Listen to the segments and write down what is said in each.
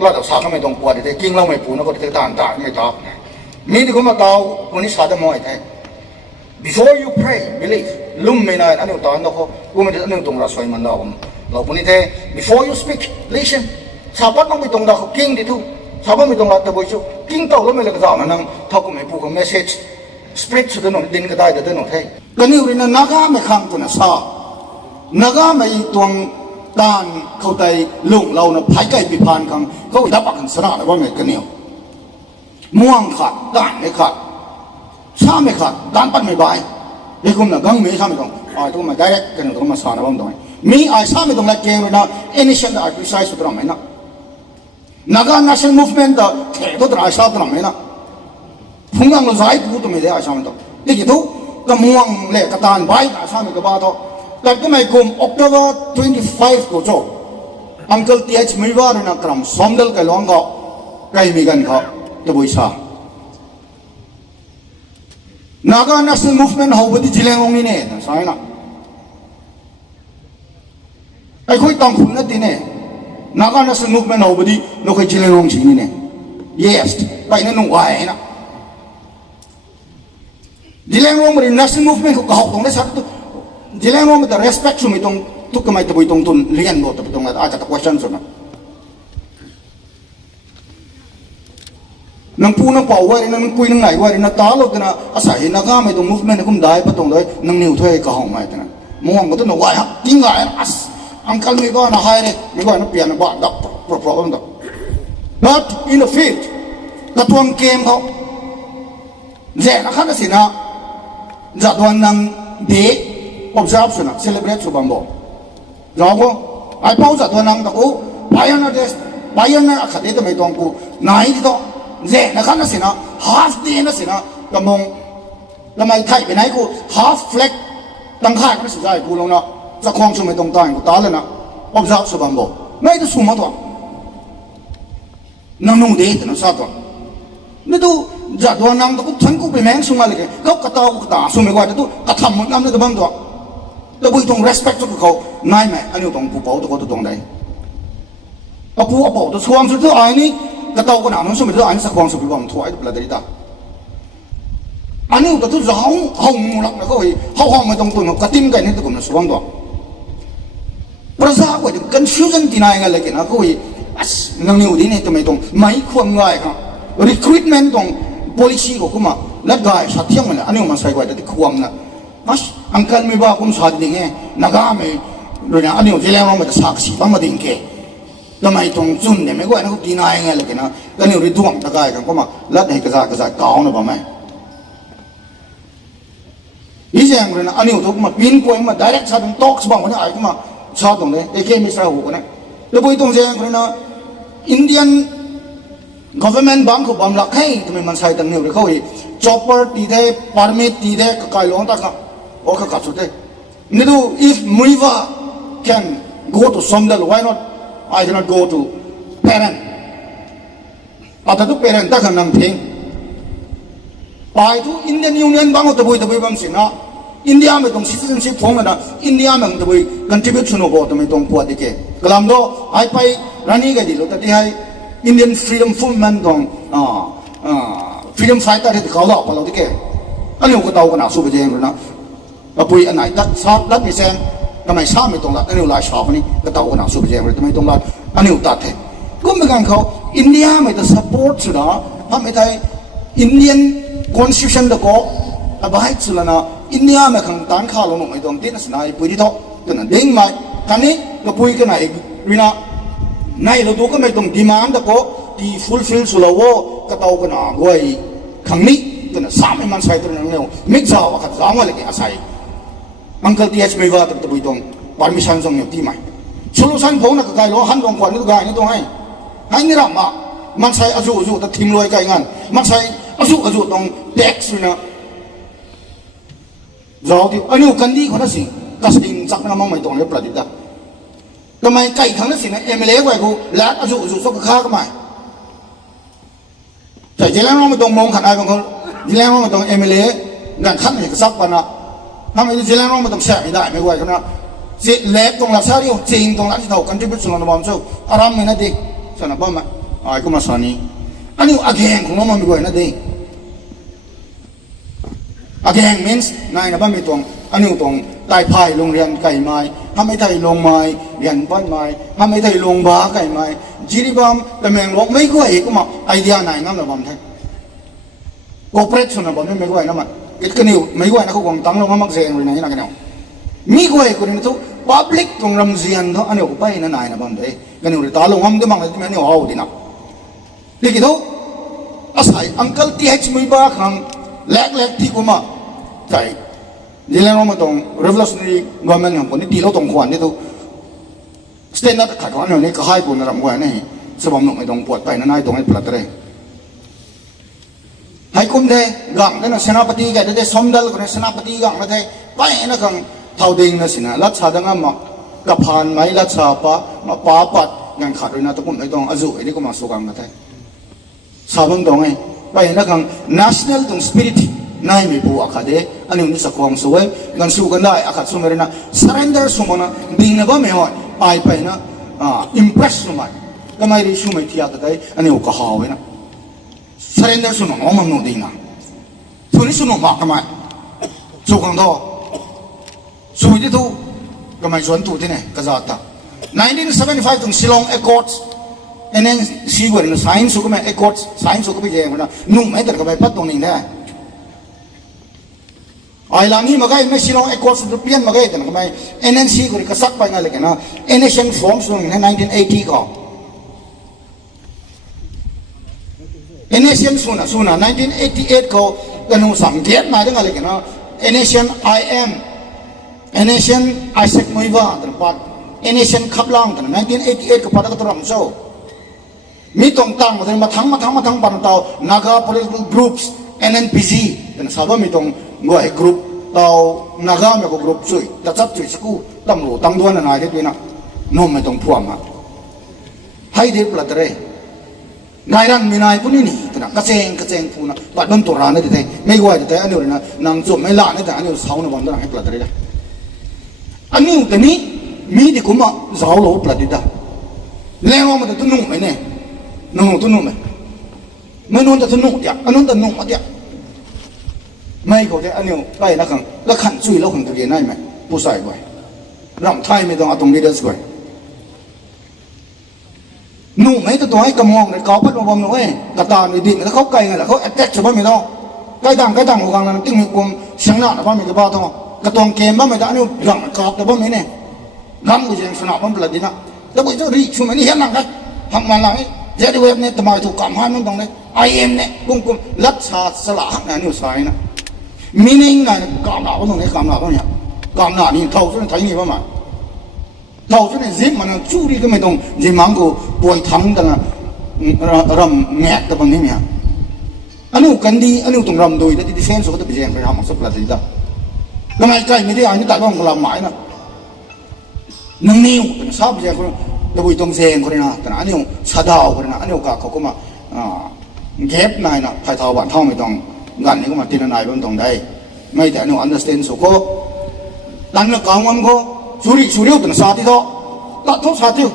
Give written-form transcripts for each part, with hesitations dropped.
เราจะสาบไม่ตรงปวดแต่กิ้งเราไม่ปูนก็จะตานตาไม่จับมีที่เขามาเตาคนนี้สาดมวยแท้ before you pray believe ลุ่มไม่นานอันนี้ตอนนั้นเขากูไม่ได้อันนี้ตรงเราสวยมันเราคนนี้แท้ before you speak listen สาบต้องไม่ตรงเราเขากิ้งดิทุสาบไม่ตรงเราแต่บ่อยชุกิ้งเต่าแล้วไม่เลยก็จะมันนั่งเท่ากับไม่พูดกับ message spread สุดถนนดินก็ได้แต่ถนนแท้ก็นี่เรื่องนักไม่ข้างตัวน่ะสานักไม่ตรงด้านเขาใจลุงเราเนาะภายใกล้ปีพานคำเขาดับปักสระว่าไม่กันเนี่ยม่วงขาดด้านไม่ขาดชาไม่ขาดด้านปั้นไม่ใบเด็กคนน่ะกังมีชาไม่ตรงตัวมาได้กันตัวมาสานว่าไม่ตรงมีไอ้ชาไม่ตรงแล้วเกมเลยนะ initial ไอ้ precise ตัวนั้นนะนัก national movement ตัวเท่ตัวไอ้ชาตัวนั้นนะพุ่งอังเราใจพูดตัวไม่ได้ไอ้ชาไม่ตรงนี่คือก็ม่วงเล็กกระตานใบไอ้ชาไม่กระบาดตัวแต่ก็ไม่กุม October 25ก็จบอังเคิลที่จะมีว่าในกรมสมเด็จกับหลวงก็ใครมีกันเขาตัวบุษชานัก national movement เขาบุตรจิเลงองนี่เนี่ยใช่ไหมนะไอ้คุยต้องคุณนั่นทีเนี่ยนัก national movement เขาบุตรเราเคยจิเลงองที่นี่เนี่ย yes ไปนั่นนุ่งไหวนะจิเลงองมัน national movement เขาเขาตรงได้ชัดจิเลงองมันแต่ respect สุดไม่ตรงทุกข์ไม่ตะบุยตรงตุนเลี้ยนโดดตะบุยตรงนั้นอาจจะตะ question สุดนะนังปูนังเป่าไว้นังคุยนังไหนไว้นังตาลกันนะอาศัยนักไม่ตรง movement กุมได้ปะตรงเลยนังนิ้วเท่ก็ห้องไม่กันนะมองก็ต้องไหวฮะยิ่งไหวอังคัลมีก็น่าให้เลยมีก็น่าเปลี่ยนบ้าดับเพราะมันดับ but in the field กระทรวงเกมเขาแย่นะครับนั่นสินะจัดวันนังเด็ก observe สุดนะ celebrate สุดบังบอกเราก็ไอ้พ่อจัดวันนังตะกูไปยังนั่นเดสไปยังนั่นอาคดีตัวไม่ตรงกูไหนที่ต้องเจ๊นะครับนั่นสินะ half day นั่นสินะกำมงแล้วไม่ไทยไปไหนกู half flag ตั้งค่ายก็ไม่สุดใจกูลงนะจะคล้องช่วยไม่ตรงตายกูตายเลยนะผมจะสุบังบอกไม่ต้องสุ่มมาตัวนั่งนุ่งเด็กนั่งซาตัวนี่ดูจัดวันนั่งตัวกูฉันกูไปแมงสุ่มอะไรกันเขากระตากูกระตาสุ่มไม่ไหวแต่ตัวกระทำมันนั่นตัวบังตัวแล้วกูต้อง respect ตัวเขานายไหมอันนี้ต้องกูเป่าตัวกูตรงไหนเอาปูเอาเป่าตัวช่วงสุดท้ายนี่กระตาก็หนาหนุ่มสุ่มไม่ได้อันสักวันสุดที่ว่ามันถอยตัวละเดียวอันนี้ก็ทุกร้องห้องหลักนะเขาห้องไม่ต้องตัวมันกระติ้มกันนี่ตัวกูมันสว่างตัวประชาชนจะ confusion ที่ไหนกันเลยกันนะเขานั่งอยู่ที่นี่ตัวไม่ตรงไม่ควรง่ายครับ recruitment ตรง policy ก็คุ้มอ่ะแล้วก็สัตย์เที่ยงมันอันนี้มันใส่ไว้แต่ที่ควรนะmasอังคัลไม่ว่าคุ้มสัตย์ดิ่งไงนักไม่รู้นะอันนี้ที่แล้วมันจะสักสีบ้างมาดิ่งแกทำไมตรงจุนเนี่ยไม่ว่านะเขาที่ไหนไงเลยกันนะก็นี่ริดวงตะกายกันก็มาแล้วให้กระจายเก่านะป่ะแม่อีเสียงเลยนะอันนี้ทุกมาปีนกล้วยมา direct ชาตรงโต๊ะสบังวันนี้ไอ้ก็มาชาตรงเลยไอ้แค่ไม่ใช่หัวนะแล้วไปตรงเสียงเลยนะอินเดียน government บางคนบางหลักให้ทำไมมันใช้ตั้งเนี่ยเลยเขาไอ้ chopper ตีได้ permit ตีได้ก็กลายลงตะกันโอ้ก็ขัดสุดเลยนี่ดู if Muiva can go to Somdal why not I cannot go to parent อาจจะทุก parent ตั้งคำนำเพลงไปทุก Indian Union บางคนตะบุยบางสิ่งนะอินเดียไม่ต้อง citizenship ฟ้องนะอินเดียมันตะบุย contribute สุนทรภพไม่ต้องปวดดิเกกลามโดไอไปรันนี่ก็ดีแล้วแต่ที่ให้ Indian Freedom Movement ตรงfreedom fighter ที่เขาหลอกเราดิเกอันนี้ก็เตากันหนาสู้ไปเองเลยนะตะบุยอันไหนดัดซับดัดไม่แซงทำไมชาไม่ตรงละอันนี้หลายชอบอันนี้ก็เตากันหนาสู้ไปเองเลยทำไมตรงละอันนี้ตัดเหรอก็เหมือนกันเขาอินเดียไม่ต้อง support สุดนะทำไม่ได้ Indian constitution ตะโกอาบายสุดแล้วนะอินเดียไม่ขังตันข้าวลงไม่ต้องติดนะสินะไอ้ปุยที่ท้อตัวนั้นเด้งไหมกันนี้ก็ปุยกันไหนวินาในเราดูก็ไม่ต้อง demand ตะโกที่ fulfill สุดแล้วก็เตากันหนาด้วยขังนี้ตัวนั้นสามมันใส่ตัวนั้นเนี่ยมิกซ์เอาขัดสามอะไรกันอาศัยอังเคิลที่ไม่ว่าตะปุยตรง permission ส่งเนี่ยที่ไหมsolution ผมน่ะก็ไกลล้อหันตรงขวัญนี่ตัวไกลนี่ตรงให้นี่ละมันใส่อายุแต่ทิ้งรวยไกลงั้นมันใส่อายุตรงเด็กสินะเราที่อันนี้กันดีคนนั้นสิก็สิ่งจักรน้ำมันไม่ตรงเลยประดิษฐ์ทำไมไก่ครั้งนั้นสินะเอเมเล่ไว้กูแล้วอายุสักข้าก็ไม่ใช่เจริญเราไม่ตรงมองขันไอ้บางคนเจริญเราไม่ตรงเอเมเล่งานขั้นเอกซักปะนะทำไมเจริญเราไม่ตรงแช่ไม่ได้ไม่ไหวกันนะเล็กตรงหลักชาติจริงตรงหลักที่เท่ากันที่เป็นส่วนของบอมเจ้าอารามไม่น่าดีสนับบ้ามา ai ko masani ani again kung naman mi ko na ding again means nai na ba mi tong ani tong tai phai long rian kai mai ha mai thai long mai rian ban mai ha mai thai long ba kai mai jiribam tameng lok mai ko ai ko ma idea nai ngam na bam thai cooperation na bam mai ko ai na ma cái này mấy người nó không còn tăng đâu mắc rèn rồi này là cái nào mỹ người của nó thôi public trong làm riêng thôi anh em cũng bay nó này là bằng đấy cái này ta lồng hâm cái bằng này mấy anh em thì nào thì cái đó asai uncle th mấy ba khang lẹt thì cũng mà tại đi lên mà trong revolutionary government hàng của nó đi lâu trong khoản đấy thôi standard khác của anh này cái hai của nó làm cái này sẽ bấm nó trong quạt tay nó này trong cái plot đấy hai cùng thế gặng cái là senapati cái đấy somdal cái senapati gặng cái thế vậy nó càng thâu đình nó xin là lát cha đang mà gặp hàn mấy lát cha mà pa pat ngang khát rồi nó tôi cũng thấy trong azu ấy cũng mà số gặng cái thế sao bằng đồng ấy vậy nó càng national trong spirit này mình buộc cái đấy anh em đi sạc quang số ấy gần số gần đây akhat số này là surrender số mà nó đình nó bao nhiêu ai phải nó impress nó mà cái này đi số mấy thiệt cái đấy anh em có hào ấy nó surrender số nó mà nó đình à số này số nó mặc cái mà số càng to số này thu cái mà chuẩn tu thế này cái gì ta 1975 trong Shillong Accords anh em xí quần nó sign số cái mà Accords sign số cái bây giờ mà nung mấy tờ cái bài bắt tông này đấy ai làm gì mà cái mấy Shillong Accords nó biến mà cái cái mà NNC của cái sắc bài này là cái nó Nation Forms trong 1980 có NACM suna 1988 ko ganung samget na dengan lagi na NACM IM NACM Isaac Moiva tempat NACM Kaplang 1988 ko pada keturam so mi tong tang matang pantau naga political groups NNPC dan sabah mi tong gua group tau naga me ko group sui tatap sui saku tamlu tangduan na ai det na nom me tong puam ma hai de platre ngairan minai pun ini tena kaceng puna padon torana di teh mai gua di teh anu na nang zum mai la na teh anu sau na bandar hai platari da anu tani mi di kuma zau lo platari da lewa ma tu nu mai ne nu tu nu mai mai non ta tu nu dia anu ta nu ma dia mai ko teh anu kai na khang la khan chui lo khang tu ye nai mai pu sai goi ram thai me dong atong leaders goi nụ mấy tụi tôi cầm hòm để có bắt vào bom nó ấy cả tàn thì định nó khóc cay này là khóc attack cho bao nhiêu đâu cái đằng của gang là tinh lực cùng sáng nọ là bao nhiêu cái bao thôi cả toàn kèm bao nhiêu đã như gặng cọp là bao nhiêu này găm cái gì sáng nọ bao nhiêu là đi nào đó bây giờ đi xuống mấy đi hết năng cái thằng mà lại giờ đi web này tụi mày thuộc cảm hai mươi đồng này IM này cùng lát xa xa lạ này nhiều sai nè meaning này cảm nào bao nhiêu này cảm nào bao nhiêu cảm nào đi thâu cho nó thấy nhiều bao nhiêu thầu cho nên zip mà nó chú đi cái mấy đồng gì mang của bồi thắng đó là rầm nghẹt cái bằng thế nhỉ anh ấy cần đi anh ấy tung rầm đôi để đi xem số cái bây giờ phải làm một số là gì đó cái này cái mấy cái anh ấy tại sao làm mãi nữa nâng niu sao bây giờ nó bồi tung rèn của nó là anh ấy sa đào của nó anh ấy cả có mà ghép này nè phải thầu bản thao mấy đồng gần những cái mà tin này bên đồng đây mấy cái anh ấy understand số có đánh nó cao ngon có su리 어떤 사티도 나도 사티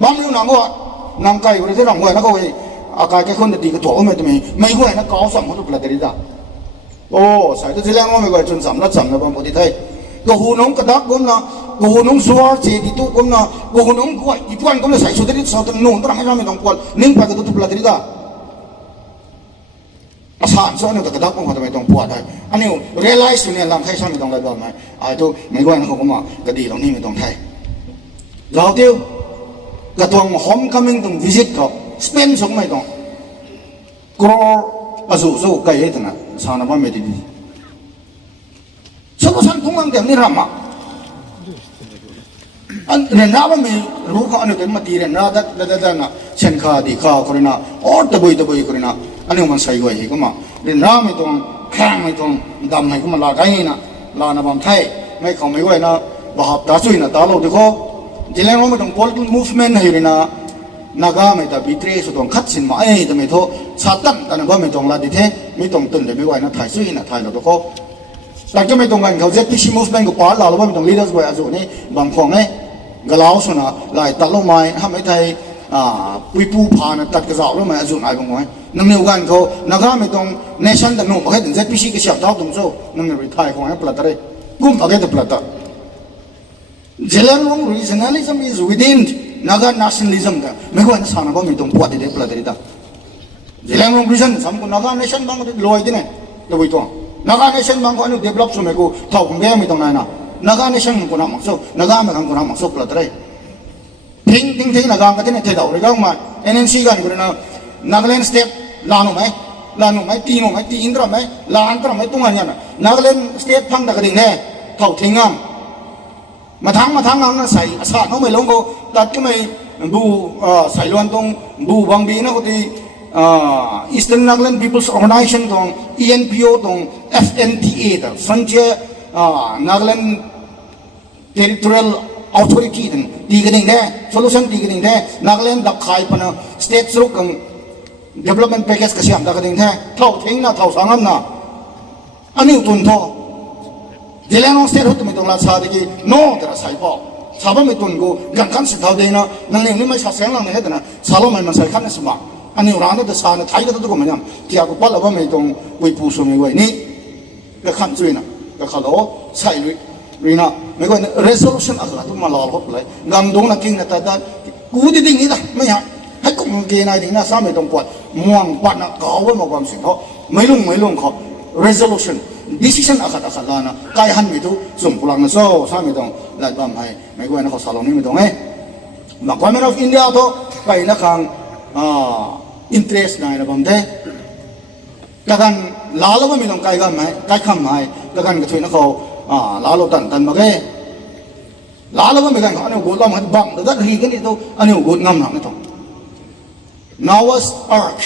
밤류 나고 남가이 우리 대랑 거야 나고 아까 cái con thì cái tổ mày tụi mấy người nó có sắm một là cái gì ô sai tôi lang mà gọi chân sắm nó bằng một thấy cái hồ nông cái đất cũng là cái hồ nông xóa chỉ thì tôi cũng là cái hồ nông gọi thì quan cũng là sai số đấy số từng nông tôi làm cái mình đồng quan nên phải cái tôi là cái gì sản xuất nó cái đất cũng phải tụi đồng quan đấy anh em realize này làm thay sao mình đồng lại đồng này ai tôi mấy người nó không có mà cái gì nó mình đồng thay đầu tiêu cái tuồng homecoming tuồng visit có spend sống mấy đồng grow azu cái gì thế nào sao nó bao nhiêu đi solution cũng mang tiếng này làm à anh人家们没如果按照这么低人家那先卡地卡可能那哦对可能那อันนี้มันใส่ไว้ก็มาเรื่องน้ำไม่ต้องแข้งไม่ต้องดำให้ก็มาลาไก่นี่นะลาหน้าบำไทยไม่เขาไม่ไว้นะบาปตาสุยนะตาเราดูเขาจีแรงเราไม่ต้อง political movement ให้เลยนะนักไม่ต้องบิดเรสุดต้องคัดสินมาไอ้แต่ไม่ท้อชาตันแต่เนี่ยไม่ต้องลาดิเทไม่ต้องตื่นแต่ไม่ไหวนะไทยสุยนะไทยเราดูเขาแต่ก็ไม่ต้องกันเขาจะพิชิ movement ก็ปาเราไม่ต้อง leaders ไว้อาจุนี่บางคนเนี่ยก็เล่าสุนะลายตาลงไม้ทำให้ไทย ปุยปูพานะตัดกระจอกแล้วมาจุนไอ้บางวันนั่งในวันเขานักการไม่ต้องเนชั่นแต่หนุ่มมาแค่ถึงเซตพิชิตก็เสียบเท้าตรงโซ่นั่งในรีไทร์ของไอ้ปลัดอะไรกุมมาแค่ตัวปลัดJelang regionalism is within Naga nationalism ka. Megwan sana ba mitong puat ide pala dita. Jelang region sam ko Naga nation bang loy din eh. Lo ito. Naga nation bang ko ano develop so meko thaw kung gaya mitong na. Naga nation ko na makso. Naga ma kang ko na makso pala dre. Ting naga ka din te daw regang ma. NNC gan ko na Nagaland state lano mai tino mai ti indra mai la antra mai tungan yana. Nagaland state phang da ka ding ne thaw thingamมาทั้งนั้นใส่อาสาเขาไม่ลงก็ตัดก็ไม่บูใส่ล้วนตรงบูบางบีนะก็ที่Eastern Nagaland People's Organization ตรง ENPO ตรง FNTA ตรง Frontier Nagaland Territorial Authority ตรงตีกันเองแน่ solution ตีกันเองแน่ Nagaland ดักขายปนะ State สุกง Development Package ก็เสียมดักกันเองแน่เท่าทิ้งนะเท่าสังนะอันนี้ตุนท่อJelang state hot mitong la sa de ki no tera sai po saba mitun go gan kan si thau de na nang ne mai sa seng lang ne hedana salo mai masai khan sma ani urana de sa na thai da to ko manyam tia ko pala ba mitong pui pu so mi wai ni ka khan chui na ka khalo sai lui na me ko resolution akla tu ma la hot lai gam dong na king na ta da ku di ding ni da mai ha hai ko ge nai ding na sa mitong pot muang pat na ka wa ma kwam sin ho mai lung kho resolution decision akat lana kai han mi tu zum pulang na so sa mi dong lai bam hai mai ko na ko salong ni mi dong ma government of India to kai na kang interest na bam de ka kan la lo mi dong kai ga mai kai kham mai ka kan ka thui na ko la lo tan ma ge la lo mi kan ko anu go lam han bang da ri ga ni to anu go ngam na to Noah's Ark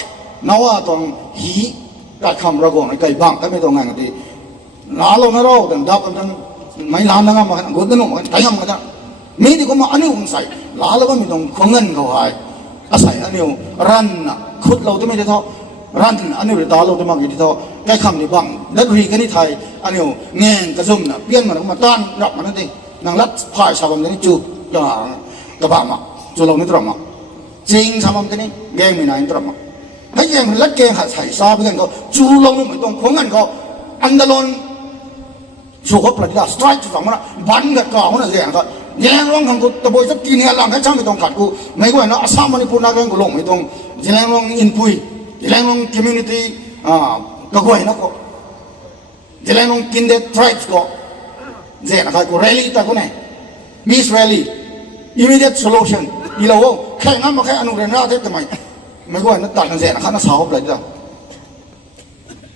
Noah tong hi ka kham ra go na kai bang ka mi dong ngang ti lalo na raw dan dapat dan may lana nga makan god no makan kayam nga me di ko ma ano kung sai lalo ba mitong kongan ko hay asai ano ran na khut lo to me dito ran ano ri dalo to mag dito kay kham ni bang dat ri ka ni thai ano ngeng ka zum na pian ma tan rak ma na ti nang lat phai sa bam ni chu ka ba ma chu lo ni tra ma jing sa bam ni geng mi na in tra ma hay geng lat geng ha sai sa ba ko chu lo ni mitong kongan ko andalonสุขภาพดีสไตร์จุดสองมันบันกับกาวนั่นเองก็ยังร้องคำกูตะโบยสักทีเนี่ยหลังให้ช่างไม่ต้องขัดกูไม่ก็นะอาสามันนี่พูดนักเรียนกูลงไม่ต้องยังร้องอินพุยยังร้องคอมมูนิตี้ก็กูเห็นนะกูยังร้องกินเด็ดทริปก็เจ้านะครับกูเรลี่ตะกูเนี่ยมิสเรลี่ immediate solution อีเราแค่งั้นมาแค่อนุเรนราเทศทำไมไม่ก็นะตัดกันเจ้านะครับน่าสาวเลยจ้ะ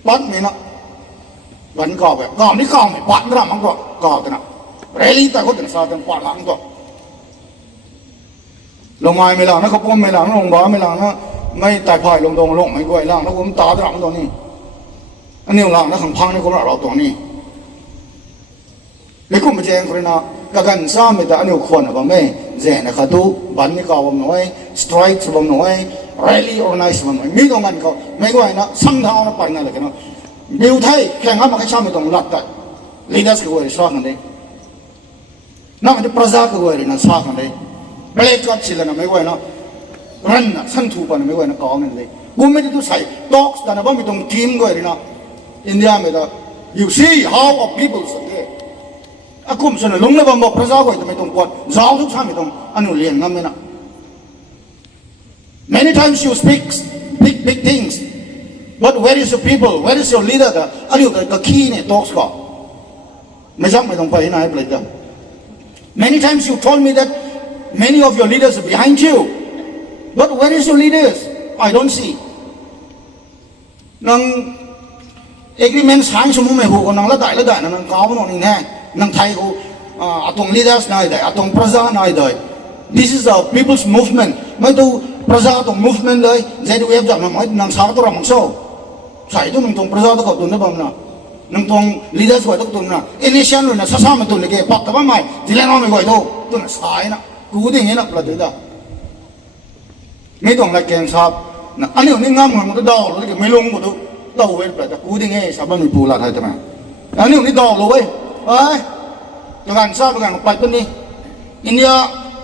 บัดมีนะวันก่อแบบก่อนี่ก่อไม่ปัดระมังก่อกันนะเรลี่แต่ก็ถึงซาถึงปัดหลังก็ลงไม้ไม่หลังนะเขาป้อมไม่หลังลงบ้าไม่หลังนะไม่ตายพายลงตรงลงไม่กล้วยหลังนะผมตาหลังตรงนี้อันนี้หลังนะขังพังนี่ก็เราตรงนี้เลยกูมาแจ้งคนนะกันซ้ำไม่แต่อันนี้คนนะผมไม่แจ้งนะครับทุกวันนี้ก่อผมหน่อยสไตร์ผมหน่อยเรลี่ออร์แกไนซ์ผมหน่อยมีตรงนั้นก็ไม่กล้วยนะซ้ำเท้านะปัดนั่นเลยกันนะบิวไทยแข่งกันมาแค่ชาไม่ต้องรัดแต่ลีดเดอร์สก็ว่าชอบกันเลยนั่นมันจะประชาก็ว่านั่นชอบกันเลยเบลกัดสิเลยนะไม่ว่านะรันนะสันทูปันไม่ว่านะกองนั่นเลยกูไม่ได้ดูใส่ด็อกส์แต่นะว่าไม่ต้องทีมก็ว่านะอินเดียไม่ได้ you see how of people สังเกตอากุมส่วนลงแล้วบอกประชาก็ว่าไม่ต้องกวนสาวทุกชาไม่ต้องอันนู้นเลี้ยงงั้นไหมนะ many times you speak big things but where is your people where is your leader อันนี้ก็ขี้เนี่ยด็อกส์ก็ไม่ชักไม่ต้องไปไหนไปเลยจ้ะ many times you told me that many of your leaders are behind you but where is your leaders I don't see นัง agreement สายสมุนไม่หูก็นังละได้นังก้าวนั่งนี่แน่นังไทยกูตรง leaders นายได้ตรงประชานายได้ this is a people's movement ไม่ต้องประชาตรง movement เลยจะดูเอฟจากนังสาวตัวมังโซ่ใส่ตัวนังตรงประชาตัวตุนได้บ้างนะนังตรง leaders ไว้ตัวตุนนะเอเนชั่นเลยนะซ้ำมันตุนเลยแกปักแต่ว่าไม่ที่แรกเราไม่ไหวตัวตุนสายนะกูได้เงี้ยนะประเดี๋ยวไม่ต้องอะไรแกงซับนะอันนี้นี่งามเหมือนมันก็ดอกเลยไม่ลงกูตัวดอกเว้ยประเดี๋ยวกูได้เงี้ยซับมันมีปูหลักให้ทำไมอันนี้นี่ดอกเลยเอ้ยการซับการไปตัวนี้อินเดีย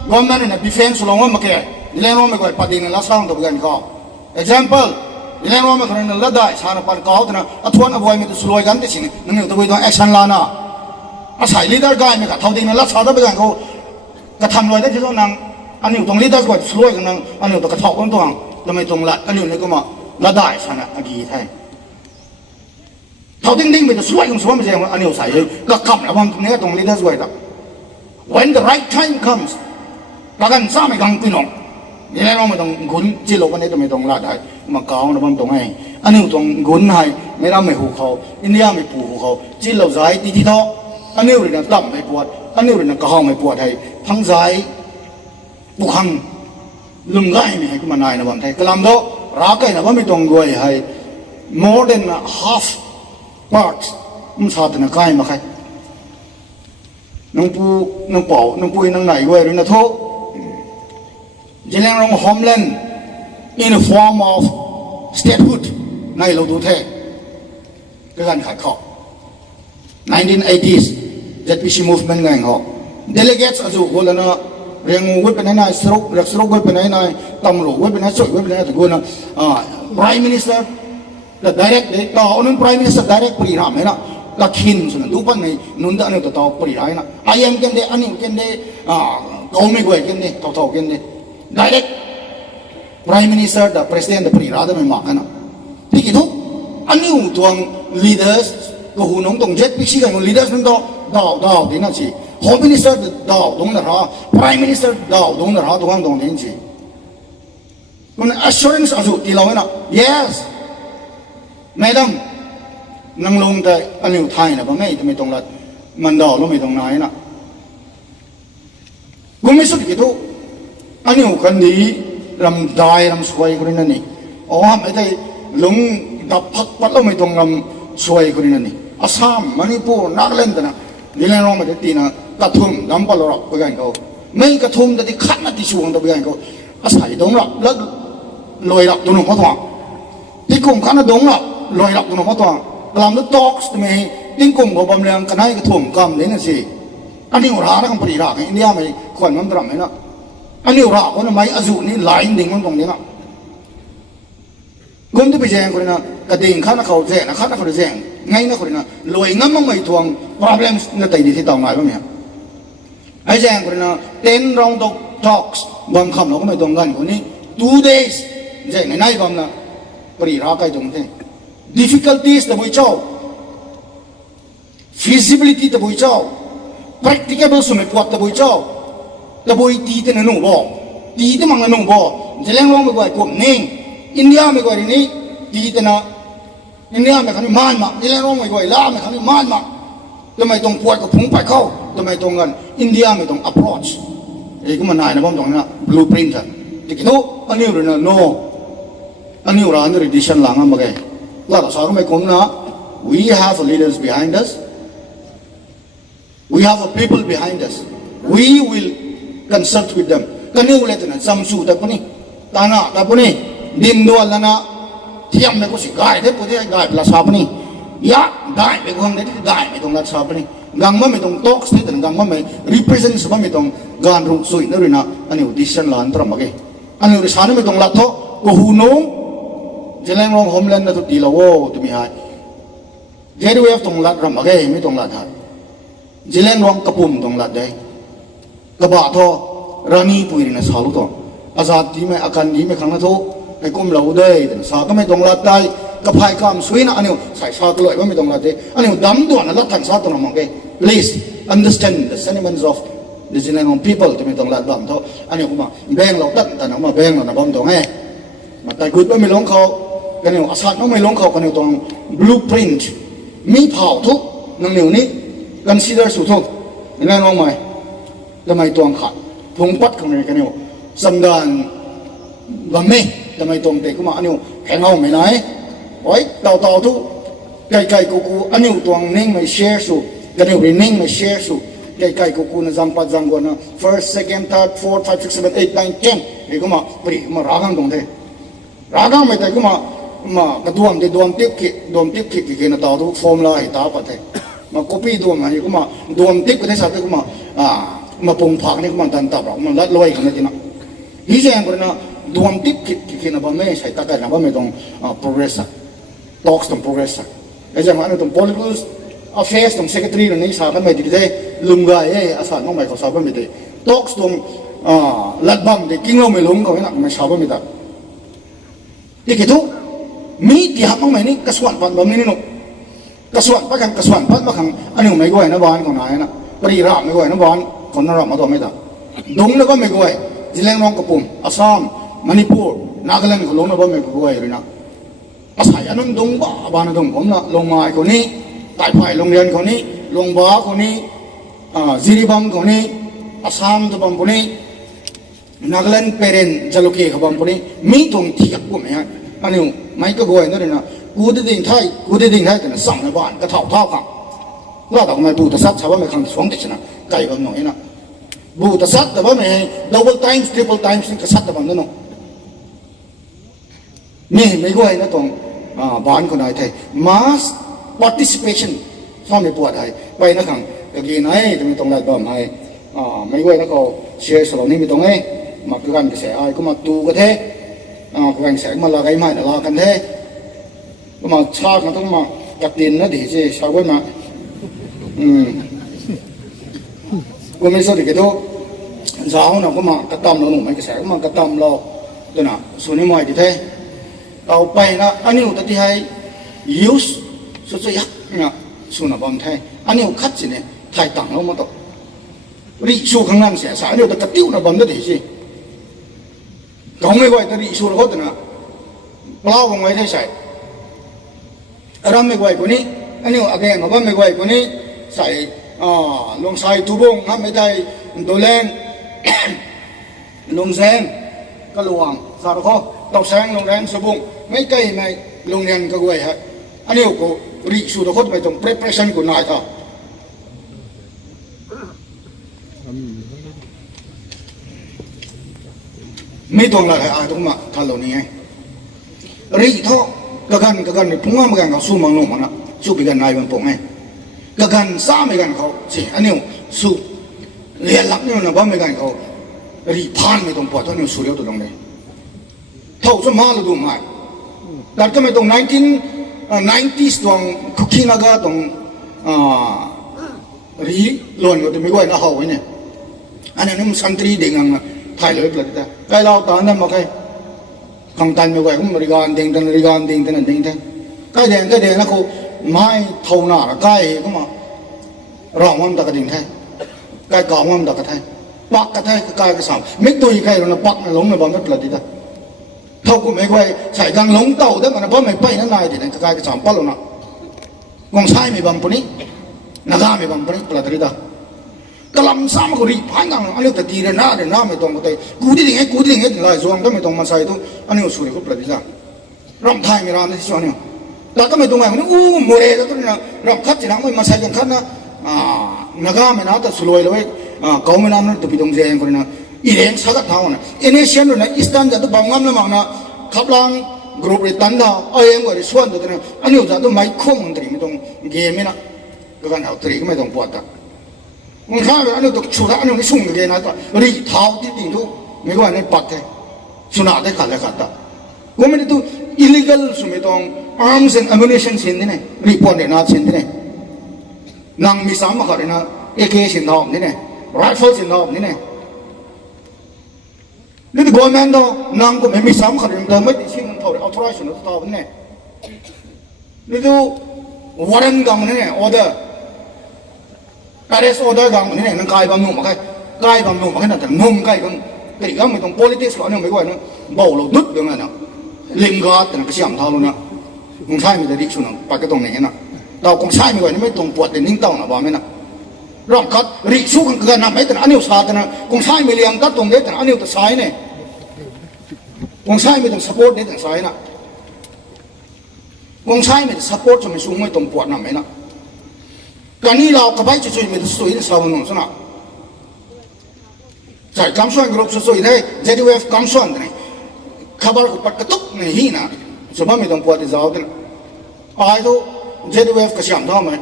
government เนี่ย defense ลงว่ามาแก่ ดิเลนโรไม่ก่อยปัดดินละสร้างตัวกันก็ example ดิเลนโรไม่คนนั้นละได้สารพัดก้าวตัวนั้นอัทวนอภัยไม่ตัวสลวยกันแต่สิ่งนั้นนี่ตัวไปตัว action ลานะอาศัย leader guy ไม่กับเท่าดินละสร้างตัวไปกันเขากระทำรวยได้ที่ตัวนั้นอันนี้ตรง leader ก่อยสลวยกันนั้นอันนี้ตัวกระทบกันตัวทำไมตรงละอันนี้นี่ก็มาละได้สารอากีไทยเท่าดิ้งไปตัวสลวยกันสลวยไม่ใช่อันนี้ใส่เลยก็คำแล้วมันตรงนี้ตรง leader สวยต่อ when the right time comes ประกันซ้ำไม่กังพี่น้องนี่แหละเราไม่ต้องกุนจิโลกันนี้ต้องไม่ต้องลาได้มาเกานะมันตรงไงอันนี้ต้องกุนให้ไม่เราไม่หูเขาอินเดียไม่ปูหูเขาจิโลใจตีที่ท้ออันนี้เรื่องต่ำไม่ปวดอันนี้เรื่องกระห้องไม่ปวดให้ทั้งใจบุคังลุงไก่ไม่ให้กุมานายนะบังไทยกลำโตรักไก่นะว่าไม่ต้องรวยให้ more than half part มันชาตินะไก่มาใครน้องปูน้องเป่าน้องปุยน้องไหนรวยหรือนะโทจะเลี้ยงเราโฮมแลนด์ in a form of statehood ในเราดูแท้ก็การขายข้อ 1980s ZPC movement ไงเขา delegates อาจุคนละนะเรียงวุฒิเป็นนายสรุปเรียกสรุปวุฒิเป็นนายตำรวจวุฒิเป็นนายสวยวุฒิเป็นนายถึงคนนะprime minister the direct ต่ออันนั้น prime minister direct ปริรามไหมนะก็ขินส่วนดูปันในนุ่นอันนี้ต่อปริรายนะI am กันเดอันนี้กันเดเขาไม่กวยกันเดต่อกันเดdirect prime minister the president the ปริราได้ไม่มากนะที่กี่ทุกอันนี้ตัว leaders ก็หูน้องตรงเจ็ดพิชิตกัน leaders นั่นต่อที่นั่นสิ home minister ต่อตรงนั้นฮะ prime minister ต่อตรงนั้นฮะตรงนั้นตรงนี้สิคุณ assurance อาจุที่เราเนี่ย yes madam นั่งลงแต่อันนี้ไทยนะพ่อแม่ทำไมตรงนั้นมันดอกแล้วไม่ตรงไหนนะกูไม่สุดกี่ทุกอันนี้คนดีลำได้ลำสวยคนนั้นนี่อ๋อไม่ได้ลงดับพักปัดแล้วไม่ตรงลำสวยคนนั้นนี่อาสามมณีปูนักเล่นแต่นะนี่แหละน้องมาจะตีนะกระทุ่มดำปลาหลอกไปกันเขาไม่กระทุ่มแต่ที่ขัดมาที่ช่วงตัวไปกันเขาอาศัยตรงหลับแล้วลอยหลับตัวหนุ่มเขาถ่วงที่กลุ่มขันน่ะดงหลับลอยหลับตัวหนุ่มเขาถ่วงกลามแล้วตอกสมัยที่กลุ่มเขาบำเรองกันให้กระทุ่มกำเลยนั่นสิอันนี้หัวร้านกันปริราอินเดียไม่ขวัญมันตรัมไหมนะอันนี้เราคนทำไมอายุนี่หลายดิ่งมันตรงนี้นะกุมที่ไปแจ้งคนนั้นกระดิ่งข้านักเขาแจ้งนะข้านักเขาแจ้งไงนะคนนั้นรวยงั้นมันไม่ทวง problem นั่นแต่ดีที่ต่างหากบ้างเนี่ยไอ้แจ้งคนนั้น10 round of talks บางคำเราก็ไม่ตรงกันคนนี้ 2 days แจ้งในบางนะปริราใกล้ตรงนี้ difficulties ตะบุยเจ้า feasibility ตะบุยเจ้า practicable สุดไม่ปวดตะบุยเจ้าแต่บุยตีแต่หนุ่มบ่ตีแต่มังหนุ่มบ่จะเลี้ยงร้องไม่ก่อยกลุ่มนิ่งอินเดียไม่ก่อยนี่ตีแต่นะอินเดียไม่ขันมันมาจะเลี้ยงร้องไม่ก่อยล่าไม่ขันมันมาทำไมต้องปวดกับพุงไปเข้าทำไมตรงกันอินเดียไม่ต้อง approach ไอ้ก็มันนายนะผมตรงนั้น blueprint ที่คิดว่าอันนี้เรื่อง no อันนี้เราอันนี้ edition หลังอ่ะมาไงแล้วเราสอนไม่คงนะ we have leaders behind us we have a people behind us we will consult with them กันนี่อุเลตนะซัมซูแต่พวกนี้ตาหน้าแต่พวกนี้ดินดวนแล้วนะเทียมไม่ก็สิกายเด็กพวกนี้กายพลาสาพนี้ยะได้ไปกองเด็กได้ไม่ต้องรักษาพนี้กังมันไม่ต้อง talk state กังมันไม่ represent มันไม่ต้องการรุ่งสุยนั่นเลยนะอันนี้ decision ล้านตรมะเกอันนี้สารไม่ต้องรักท้อกูหูน้องจะเลี้ยงร้องโฮมแลนด์นั่นตัวตีละโว้ตัวมีหายเจดีย์ต้องรักรำมะเกไม่ต้องรักหายจะเลี้ยงร้องกระปุ่มต้องรักได้กระบะท่อรานีปุยนี่นะสาลุท่ออาซาดีไม่อาการดีไม่ครั้งนั้นท่อไอ้กุมเหล่าได้แต่สาก็ไม่ต้องรัดได้กระพายกามสวยนะอันนี้ใส่สาตัวเลยว่าไม่ต้องรัดได้อันนี้ดำตัวนะรัดทันสาตัวนั้นมองไง please understand the sentiments of the Zilan people ที่ไม่ต้องรัดดำท่ออันนี้ผมว่าแบ่งเราตัดแต่นะมาแบ่งเรานะบ้างตรงไงมาแต่กุดว่าไม่ลงเขากันเนี่ยอาซาต้องไม่ลงเขากันเนี่ยตรง blueprint มีเผาทุกนั่งเหนียวนี้ consider สุดทุกนี่แน่นอนไหมทำไมตัวขัดพงปัดของอะไรกันเนี่ยสัมดานบะเม่ทำไมตัวเด็กก็มาอันนี้แข็งเอาไม่ไหนโอ้ยต่อทุกไก่กูอันนี้ตัวนิ่งไม่แชร์สุกันเนี่ยเป็นนิ่งไม่แชร์สุไก่กูนะจังปัดจังกวนนะ first second third fourth five six seven eight nine ten เด็กก็มาปรีมารากังตรงเด็กรากังไม่แต่ก็มากระดวมเด็กดวมติ๊กกี่นะต่อทุกฟอร์มลายตาปัดเด็กมา copy ดวมอะไรก็มาดวมติ๊กก็ได้สัตว์ก็มาปงผักนี่ก็มันตันตับเรามันลัดลอยกันเลยทีนะ ฮิเจงคนนั้นดวงติดคิดนะบ่ไม่ใช่ตะกันนะบ่ไม่ต้อง progress talks ต้อง progress ไอ้จังหวะนั้นต้อง political affairs ต้อง secretary นั่นนี่สากันไม่ดีได้ลุงกายอาสาน้องใหม่เขาสากันไม่ดี talks ต้องลัดบังได้กิ้งเราไม่ลงเขาเนี่ยไม่สากันไม่ได้ที่คิดทุกมีที่หักน้องใหม่นี่กระสวนปันบ่มีนี่นุกระสวนปันกันกระสวนปันมาขังอันนี้ไม่กวยนะบ้านของนายนะปริราไม่กวยนะบ้านคนนั้นเรามาตัวไม่ได้ดงแล้วก็ไม่กวยจิเลงน้องกระปุ่มอัสสามมณิปุรนาคาแลนด์ก็ลงแล้วก็ไม่กวยเลยนะอาศัยอันนั้นดงบ้านดงผมนะลงมาคนนี้ไต่ไผ่โรงเรียนคนนี้ลงบ้าคนนี้ซิริบังคนนี้อัสสามตัวบังคนนี้นาคาแลนด์เปรนจัลโลเกะบังคนนี้มีตรงที่กูไม่ฮะอันนี้ไม่ก็กวยนั่นเลยนะกูได้ดิ่งไทยแต่สั่งในบ้านก็เท่ากันว่าแต่ทำไมบูตสัตชาวบ้านไม่ขังสวงเด็กนะไก่บางหน่อยนะบูตสัตแต่ว่าไม่ double times triple times นี่ก็สัตแต่บางนั่นเนาะนี่ไม่กวยนะตรงบ้านคนไหนไทย mass participation ชอบไม่ปวดไทยไปนะขังตะกี้ไหนจะมีตรงไหนบ้างไทยไม่กวยนะก็เชียร์สโลนี่มีตรงไหนมาคือกันกระแสไอ้ก็มาดูกันเท่แข่งแสงมาลาไก่ไม้ลากันเท่ก็มาชากันต้องมากัดดินนะดิสิชาวบ้านมาก็ไม่สนใจกันทุกสาวน่ะก็มากระตำเราหนุ่มไม่กระแสก็มากระตำเราตัวน่ะส่วนนี้มวยดิเท่เอาไปนะอันนี้อุตติให้ยูสสุดๆยักเนี่ยส่วนน่ะบอมไทยอันนี้คัดสิเนี่ยไทยต่างเรามาต่อริชูข้างล่างเสียสายเนี่ยแต่กระติ้วน่ะบอมได้ดิสิเขาไม่ไหวแต่ริชูเราก็ตัวน่ะเปล่าวงไว้ไทยใส่รำไม่ไหวกว่านี้อันนี้อะไรเงี้ยว่าไม่ไหวกว่านี้ใส่ลงใส่ทุบงครับไม่ได้ตัวแรงลงแซงก็ลวงสารข้อตอกแซงลงแรงสบุงไม่ใกล้ไม่ลงแรงก็ไหวฮะอันนี้ก็ริสูตรคนไม่ต้อง preparation กูนายท่าไม่ต้องอะไรตรงมาท่านเหล่านี้ไงริท่อกกันนี่พุ่งมาเหมือนกันเขาสู้มังลงมันนะสู้ไปกันนายมันปงไงกันซ้ำไปกันเขาสิอันนี้สู้เรียนหลักนี่นะบ้าไม่กันเขารีพานไม่ต้องปวดท่านี้สู้เร็วตัวตรงนี้เท่าสมาร์ทดูมาแต่ก็ไม่ต้อง1990s ตรงคุกกี้นักตรงรีล้วนก็จะไม่ไหวนะเขาไว้เนี่ยอันนี้มันสันตรีเด้งอ่ะไทยเลยเปล่าแต่ใครเราตอนนั้นมาใครคำตันไม่ไหวก็บริการเด้งตันใกล้เด้งนะเขาไม่เท่าหน้าใกล้ก็มาร้องมันตะกระดิ่งไทยใกล้ก่อมันตะกระไทยปักกระไทยใกล้กระสามไม่ตุยใครเราปักหลงในบอลนั่นเปล่าดิท่าเท่ากูไม่ไหวใส่กังหลงเต่าได้มันเพราะไม่ไปนั่นนายดิใกล้กระสามปั้ลงนะกองชายไม่บังปนี้นักไม่บังปนี้เปล่าดิท่ากลำซ้ำกูรีพายงังอันนี้แต่ดีเลยนะไม่ต้องกูเตะกูที่ดิ่งเลยส่วนก็ไม่ต้องมาใส่ตัวอันนี้สุดเลยก็เปล่าดิท่ารำไทยไม่รำที่ส่วนนี้แต่ก็ไม่ต้องมาคนนี้โมเรแล้วก็เนี่ยรำคัดจีนังไม่มาใส่กันคัดนะนักไม่น่าแต่สลวยเลยเขาไม่น่ามันตัวพิจงเจียงคนนี้อีเรื่องสักเท่านั้นเอเนเชียนเลยอิสตันจะต้องบังคับเลยมั้งนะขับลังกรุ๊ปเลยตันดาไอ้ยังก็ได้ส่วนตัวนี้อันนี้จะต้องไม่คุ้มมันตรีไม่ต้องเกมนะก็การเอาตรีก็ไม่ต้องปวดตามึงข้าแบบอันนี้ต้องชุดอันนี้สุ่มเกมนะตัวรีเท้าที่ติ่งทุกไม่ว่าเนี่ยปัดเลยชุนาได้ขัดเลยขัดตากูไม่ได้ตัว illegal สุ่มไม่ต้อง arms and ammunition เช่นนี้รีพอร์ตเนี่ยน่าเช่นนี้นางมีสามมาขัดเลยนะAK เช่นทองนี่เนี่ย rifle เช่นทองนี่เนี่ยนี่ที่บอยแมนดอนางก็ไม่มีสามขัดเลยแต่ไม่ได้ชิงเท่าไหร่ authorization ตัวต่อนี่เนี่ยนี่ที่วอร์เรนกังนี่เนี่ย order arrest order กังนี่เนี่ยนั่งกายบางหนุ่มมาใครกายบางหนุ่มมาใครนั่นแต่หนุ่มกายกันแต่อีกอย่างไม่ต้อง politics หรอกเนี่ยไม่ไหวนะเบาเราดุดอย่างนั้นนะลิงกัดแต่ก็เสียมเท่าเลยนะคงใช่ไม่ได้ดิชุนไปก็ตรงไหนนะเราคงใช่ไม่ไหวนี่ไม่ตรงปวดแต่นิ่งเต้านะบ้าไหมนะรอบกัดริชูกันเกินนะไม่แต่อันนี้สาดนะคงใช่ไม่เลี้ยงกัดตรงนี้แต่อันนี้แต่สายเนี่ยคงใช่ไม่ต้อง support นี่แต่สายนะคงใช่ไม่ต้อง support จะไม่สูงไม่ตรงปวดนะไหมนะการนี้เรากระบายจะช่วยไม่ต้องสวยที่สาวนุ่งซะนะใช่คำส่วนกรุ๊ปสวยได้ JDF คำส่วนนี่kabar ko pagkatok na hina so ba may tong puwat izaw din ay to JDF kasi ang dami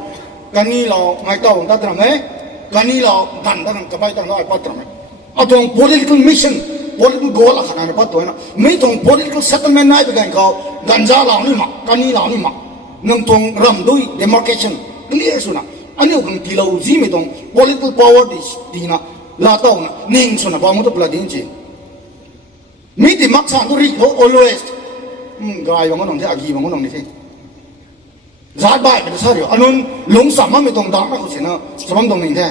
kanila ngay tawang tatram kanila tanda ng kabay tang ay patram atong political mission political goal ขนาดนั้นปัดตัวนะไม่ต้อง political settlement ไหนไปกันเขากันจ้าเหล่านี้มากันนี้เหล่านี้มานั่งตรงรำด้วย demarcation เคลียร์สุนะอันนี้ก็ที่เราจีไม่ต้อง political power ดีนะลาต้านะนิ่งสุนะบางมุตปลาดิ้งจีมีที่มักสั่งตัวรีเขา always กายบางคนที่อากีบางคนนี่สิซาดบ่ายเป็นซาเดียวอันนั้นหลงสัมมันไม่ต้องดังนะเขาเสียนะสมมติตรงนี้แท้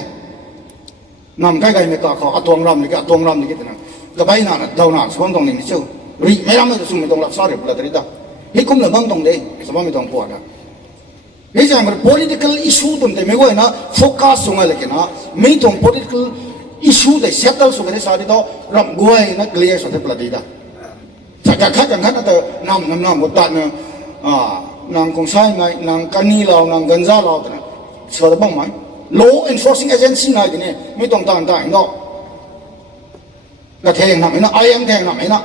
นำใกล้ๆไม่กล้าเขาอัตวงรำนี่ก็อัตวงรำนี่ก็แต่นั้นก็ไปนั่นดาวนาสมมติตรงนี้นี่เจ้ารีไม่รำไม่ต้องสุ่มไม่ต้องรับซาเดียวปลาตริตาให้คุ้มเลยบางตรงนี้สมมติไม่ต้องปวดนะนี่จะมัน political issue ตรงนี้ไม่ว่านะโฟกัสส่งอะไรกันนะไม่ต้อง political issue ได้ settle ส่งอะไรซาเดียวรำกวยนะเกลียสุดที่ปลาตริตาถ้าจะคัดกันแต่นำบทบาทเนี่ยนางคงใช่ไหมนางกันนี่เรานางกันซ่าเราแต่เนี่ยเชื่อได้บ้างไหม law enforcing agency ไหนกันเนี่ยไม่ต้องตามได้เนาะก็แทงทำไมนะIMแทงทำไมนะ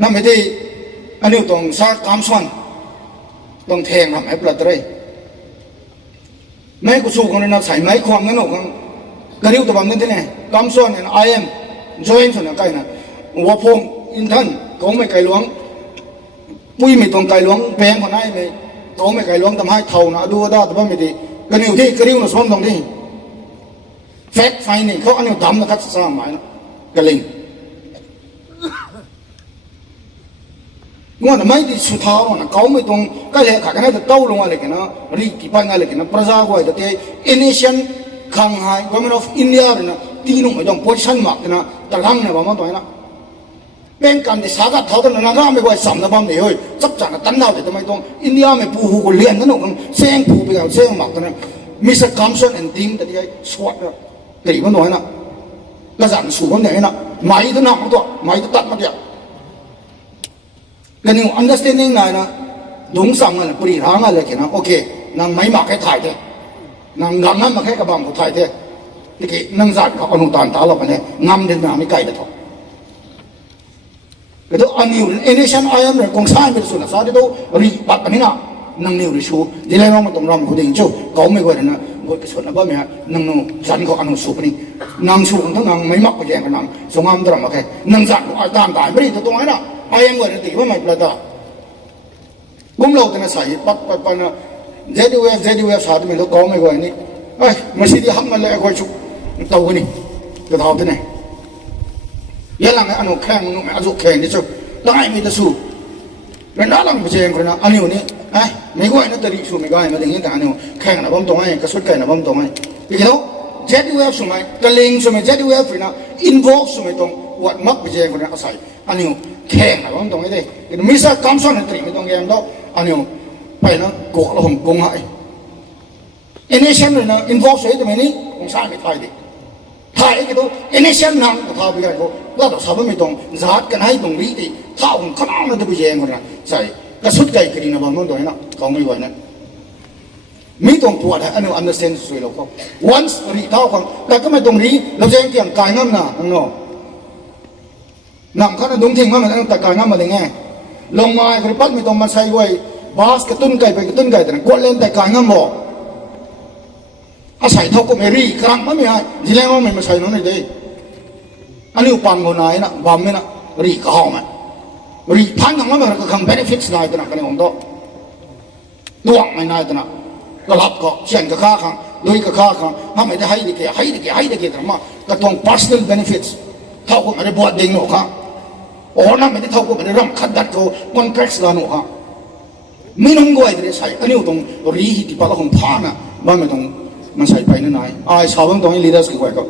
นั่นไม่ได้อันนี้ต้องสร้างความส่วนต้องแทงทำไมปลาตรีไม่กูสู้กันเลยนะใส่ไม้ความนั่นหรอกกระดิ่งตัวแบบนั้นที่ไหนความส่วนเนี่ยIM join ส่วนไหนนะว่าพงอินทันก็ไม่ไกลหลวงปุ้ยไม่ตรงไกลหลวงแพงกว่านั้นเลยก็ไม่ไกลหลวงทำให้เท่านะดูได้แต่ว่าไม่ดีกันอยู่ที่กระดิ่งเราซ้อมตรงที่แฟกไฟนี่เขาอันนี้ดำนะครับสลามหมายนะกระลิงงั้นไม่ดีสุดท้ายนะเขาไม่ตรงก็เลยขาดกันให้เต้าลงอะไรกันนะรีที่ไปอะไรกันนะประชาชนแต่เอเนเชียนขังหาย government of India เลยนะที่นุ่งไม่ต้อง position มากนะแต่ลังเนี่ยว่ามันตัวนะเป็นการที่สากัดเท่านั้นนะก็ไม่ไหวสำนักบ้านเลยเฮ้ยจับจังตั้งดาวแต่ทำไมต้องอินเดียไม่ปูหูคนเลี้ยงกันหนุ่มเสียงปูไปเอาเสียงหมักกันนะมิสกัมสันแอนด์ทีมแต่ที่สวดนะตีมันหน่อยนะกระสันสูงมันไหนนะไม่ตัวหนักตัวไม่ตัวตัดมันเดียวกันอยู่ understanding ไหนนะดงสังอะไรปริหารอะไรกันนะโอเคนางไม่หมักให้ถ่ายเถอะนางงำมาแค่กระบังเขาถ่ายเถอะที่กี้นางจัดเขาอนุตานตาเราไปเนี่ยงำเดินหน้าไม่ไกลแต่ถอดก็ต้องอันนี้เอเนชั่นIMเนี่ยกองสายเป็นส่วนสาธิตรีบัดอันนี้นะนั่งนิ้วริชูดีเลยน้องมันต้องรำคนเดียวจู่เขาไม่ไหวนะว่าเป็นส่วนอะไรบ้างไหมฮะนั่งนู่นจันเขาอนุสูบนี่นั่งสูบทั้งนั่งไม่มักไปแย่งกันนั่งสงามดรามโอเคนั่งจันเขาตามตายไม่ได้ตัวตรงไหนนะIMว่าตีว่าไม่ประดาบุ้มเราแต่เนี่ยใส่ปัดนะZUF สาธิตมันเขาไม่ไหวนี่ไอ้มาสิที่หักมันเลยคอยชุบตัวกันนี่ก็เท่าที่ไหนยันหลังอันนู้นแข่งนู้นอันนู้นแข่งที่สุดได้ไม่ได้สู้เป็นอะไรไม่ใช่คนนะอันนี้นี่ไอ้ไม่ก็ไอ้นั่นตรีสู้ไม่ก็ไอ้มาถึงนี่แต่อันนี้แข่งนะผมตรงไอ้กระสุนแข่งนะผมตรงไอ้อีกแล้ว ZUF สู้ไหมกระเลงสู้ไหม ZUF นะ involve สู้ไหมตรงวัดมักไม่ใช่คนนะอาศัยอันนี้แข่งนะผมตรงไอ้เด็กมิสกัมสันตรีไม่ต้องแย่งแล้วอันนี้ไปนะโกะเราผมโกงให้เอเนชั่นเลยนะ involve สู้แต่ไม่นี่คงสร้างไม่ทายดิถ่ายก็ต้องเอเนชั่นนั่งก็ท่าไปกันก็แล้วแต่สาวไม่ต้องจัดกันให้ตรงนี้ที่ท่าของขนาดนั้นจะไปแย่งคนนะใส่กระสุนไก่กรีนบางคนตัวนี้นะเขาไม่ไหวนะไม่ต้องปวดอันนี้ understand สวยเราก็ once รีเท่าของแต่ก็ไม่ตรงนี้เราจะยังเกี่ยงกายง่ำนะน้องน้องนำเขาในดงทิ้งว่ามันต้องแต่กายง่ำมาได้ไงลงมาคนปั้นไม่ต้องมาใช้ไว้บาสกระตุ้นไก่ไปกระตุ้นไก่แต่กดเล่นแต่กายง่ำบอกอาศัยเท่าก็ไม่รีครั้งไม่มีอะไรทีแรกว่าไม่มาใช้น้องในเด็กอันนี้อุปนิสัยคนไหนนะบางไม่นะรีก็ห้องมันรีพันของมันก็คำ benefits นายตัวนั้นกันในของโตตัวไม่นายตัวนั้นก็รับก็เช่นกับข้าขังโดยกับข้าขังถ้าไม่ได้ให้ดีเกี่ยให้ดีเกี่ยแต่มาก็ต้อง personal benefits เท่าก็ไม่ได้บวชเด้งหนูค่ะโอ้นั่นไม่ได้เท่าก็ไม่ได้ร่ำขัดดัดเขา contracts ละหนูค่ะไม่น้องก้อยจะได้ใส่อันนี้ตรงรีที่ปะละของพานะบ้านไม่ต้องมันใส่ไปนั่นไงไอ้ชาวบ้านตรงนี้ leaders กี่คนก็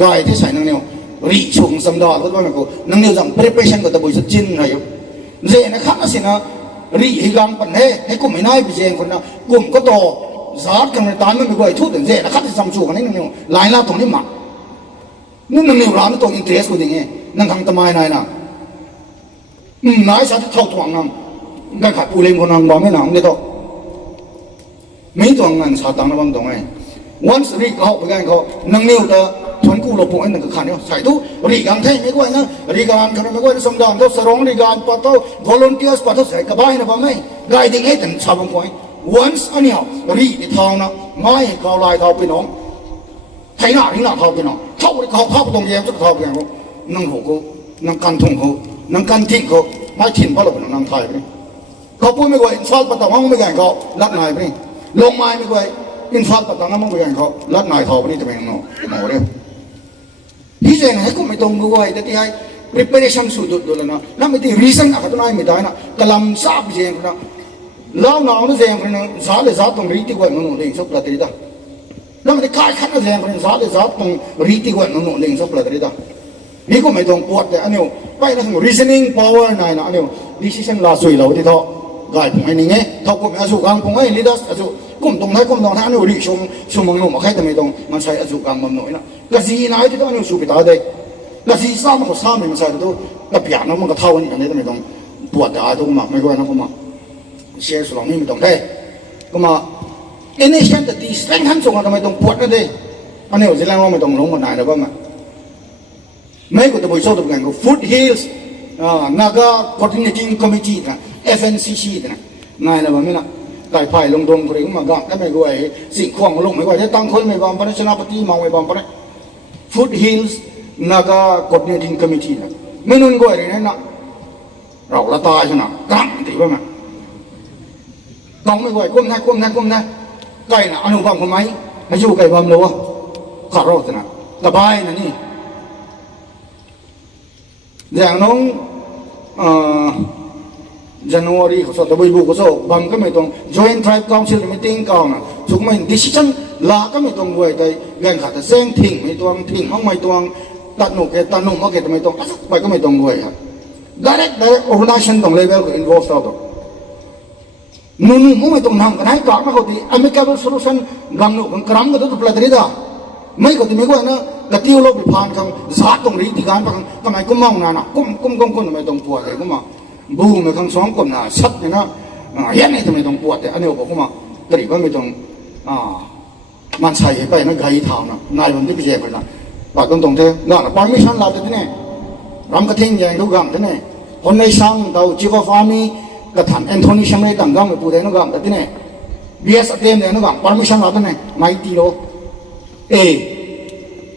กายที่ใส่นั่งเนี่ยรีชงสำดาก็ว่ามันก็นั่งเนี่ยจัง preparation ก็ตะบุยสักจินอะไรอยู่เจนะครับสินะรีฮิกังปันให้กูไม่น่าไปเจงคนนะกูก็โตจัดกันในตาไม่ไปไหวทุกเดือนเจนะครับที่ซัมซุงกันนี่นั่งเนี่ยหลายล้านตรงนี้มานั่งเนี่ยร้านตรงอินเทรสกูยังไงนั่งทางตะไมนายนะนายสัตว์เท่าตัวงามก็ขาดปูเลมคนนั่งบ่ไม่นั่งเนี่ยต่อไม่ตัวงานสาตังนะบางตรงไหนวันสรีเขาไปกันเขานั่งเนี่ยแต่ทนกู้หลบพวกนั้นก็ขันเนี่ยใส่ตู้รีการเท่ไม่กว่านะรีการเขาไม่กว่าสมดานเขาสร้างรีการปัตโต้ volunteers ปัตโต้ใส่กระบายนะพ่อไม่ไกด์ดิ้งให้ถึงชาวบ้านคน once อันนี้รีที่ทองนะไม่เขาลายเขาไปน้อง ไทยหน้าที่หน้าเท่ากันเนาะเท่าที่เขาตรงเยี่ยมจะเท่ากันเขานั่งหัวเขานั่งกันทุ่งเขานั่งกันทิ้งเขาไม่ทิ้งเพราะเราเป็นนั่งไทยไปเขาพูดไม่ไหวอินฟอลปะตองห้องไม่แก่เขาลัดนายไปลงไม้ไม่ไหวอินฟอลปะตองห้องไม่แก่เขาลัดนายเท่าไปนี่จะเป็นเนาะหมอเรื่องที่เจนให้ก็ไม่ตรงด้วยแต่ที่ให้ preparation สุดๆเลยนะนั่นไม่ที่ reason อะไรตัวนั้นไม่ได้นะกำลังทราบเจนนะแล้วน้องนั่นเจนคนนั้นสาเลยสาตรงรีที่กว่ามันหนุ่มเลี้ยงสักประเดี๋ยวแล้วมันจะขายขันนั่นเจนคนนั้นสาเลยสาตรงรีที่กว่ามันหนุ่มเลี้ยงสักประเดี๋ยวนี่ก็ไม่ตรงปวดแต่อันนี้ไปแล้วทั้ง reasoning power นายนะอันนี้ decision ลาสุยเราที่ท่อกายผมไอ้นี่ไงท่าผมอาสุกังผมไอ้ leaders อาสุกุ่มตรงไหนกุ่มตรงนั้นอันนี้ริชมมังนุ่มมาใครแต่ไม่ตรงมันใช้อาสุกังมันหน่อยนะก็สีนายที่ต้องอันนี้สุปิตาได้ก็สีซ้ำมันก็ซ้ำมันใส่ตัวก็เปลี่ยนนะมันก็เท่านี้กันได้แต่ไม่ตรงปวดแต่อาทุกมาไม่ก็นะก็มาเสียสลองนี่ไม่ตรงได้ก็มาเอเนชั่นแต่ดีแรงขันส่งกันทำไมตรงปวดนั่นเองอันนี้จะแรงว่าไม่ตรงลงมันไหนแล้วบ้างมั้ยไม่ก็จะไปสู้ตัวกันก็ Foot Hills Naga Coordinating Committee นะ FNCC นะนายแล้วบ้างมั้ยล่ะไก่ไผ่ลงดงกริ่งมาก็ไม่ก็ไอ้สิ่งของลงไม่ก็จะตั้งคนไม่บ้างพระชนะปฏิมาไม่บ้างพระ Foot Hills Naga Coordinating Committee นะไม่นุ่นก็ไอ้นี่นะเราละตายใช่ไหมกลางตีบ้างมั้ยต้องไม่ก็ไอ้ก้มนะไก่นะอนุบาลคนไหมให้อยู่ไก่บ้างเลยวะข้ารอดนะสบายนะนี่อย่างน้องJanuary เขาสอบตะบุยบุกเขาสอบบางก็ไม่ตรง Joint Tribe Council Meeting ก่อนนะสุกไม่ decision ลาก็ไม่ตรงด้วยแต่แกงขาดแต่เส้นทิ้งไม่ตรงทิ้งห้องไม่ตรงตัดหนุกตัดหนุ่มเขาเกิดไม่ตรงไปก็ไม่ตรงด้วยครับ direct organization ตรง level ก็ involve ต่อตัวนุ่มไม่ตรงทำกันให้กลางมาเขาตี amicable solution กำหนดกันกรัมก็ต้องปลดเลยด้ไม่ก็ที่ไม่ก็นะกติวโลบิพานคำสาตรงรีติการพังทำไมก็มองนานะกุ้มทำไมต้องปวดเลยก็มาบูมในคำสองคนน่ะชัดเนี่ยนะยันนี่ทำไมต้องปวดแต่อันนี้ผมก็มาตรีก็ไม่ต้องมันใส่ไปนั่นไกลเท่านะนายมันที่พิเศษไปนะปากตรงๆเท่านั่นปล่อยไม่ชันลาแต่ที่นี่รำกระเทียงใหญ่ทุกอย่างที่นี่คนในช่างเราจิโกฟามีกระถางแอนโทนีช่างในต่างกันไปพูดได้ทุกอย่างแต่ที่นี่เบียสเตมเนี่ยทุกอย่างปล่อยไม่ชันลาที่นี่ไม่ตีโลเ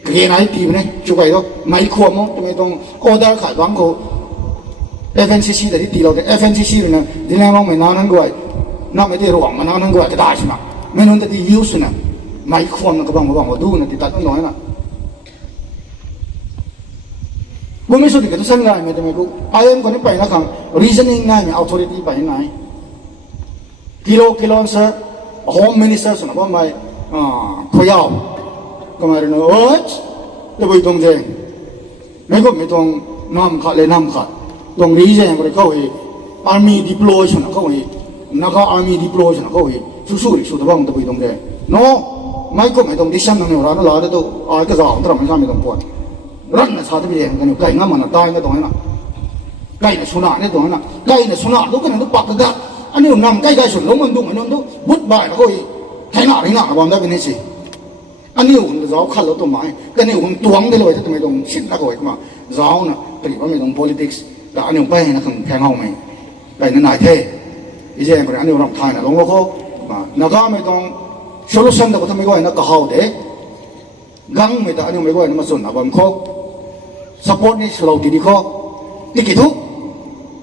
กลียนไอ้ทีมเนี่ยช่วยก็ไม่ควรมั้งทำไมต้องออเดอร์ขายบางก็ FNCC แต่ที่ตีเราแต่ FNCC เนี่ยที่นั่งมองไม่นานนั่งด้วยนั่งไม่ได้ระวังมันนั่งด้วยจะได้ใช่ไหมไม่นั่นแต่ที่ยูสเนี่ยไม่ควรก็บางว่าดูนะที่ตัดน้อยนะบุไม่สุดที่จะสั่งง่ายไม่ได้ไม่รู้ไอ้เอ็มคนนี้ไปแล้วครับ reasoning ง่ายไหม authority ไปไหนกิโลเซอร์ home minister สนะว่าไม่ขยาวก็มาเรื่องจะไปตรงเจงไม่ก็ไม่ตรงน้ำขาดเลยน้ำขาดตรงรีเจงก็เลยเข้าไป army deployment เข้าไปนัก army deployment เข้าไปสู้ๆตัวบ้างจะไปตรงเจง no ไม่ก็ไม่ตรงที่ฉันนั่นเนี่ยเราเราตัวไอ้ก็จะเอาตรงไม่ใช่ไม่ตรงปวดรันน่ะชาติไปเองกันอยู่ใกล้งั้นมันตายก็ตรงนั้นนะใกล้เนี่ยสุนัขเนี่ยตรงนั้นนะใกล้เนี่ยสุนัขลูกกันเนี่ยปักกระดาษอันนี้นำใกล้ๆสุดลงมันดุมันดุบุดบ่ายแล้วก็ให้หน้าความได้เป็นนี่สิอันนี้คนเราขัดเราตัวไม้ก็นี่คนตวงได้เลยถ้าไม่ตรงชิดแล้วก็ไอ้มาเราเนี่ยตรีว่าไม่ตรง politics แต่อันนี้ไปนะคือแข่งเอาไหมไปนั่นนายเท่อีเจ้าคนอันนี้เราทายนะลงแล้วก็มานักไม่ตรง solution แต่ก็ทำไม่ก็นักเขาเด็กกังไม่แต่อันนี้ไม่ก็นักมาส่วนนะบางข้อ support นี่เราดีข้อที่กี่ทุก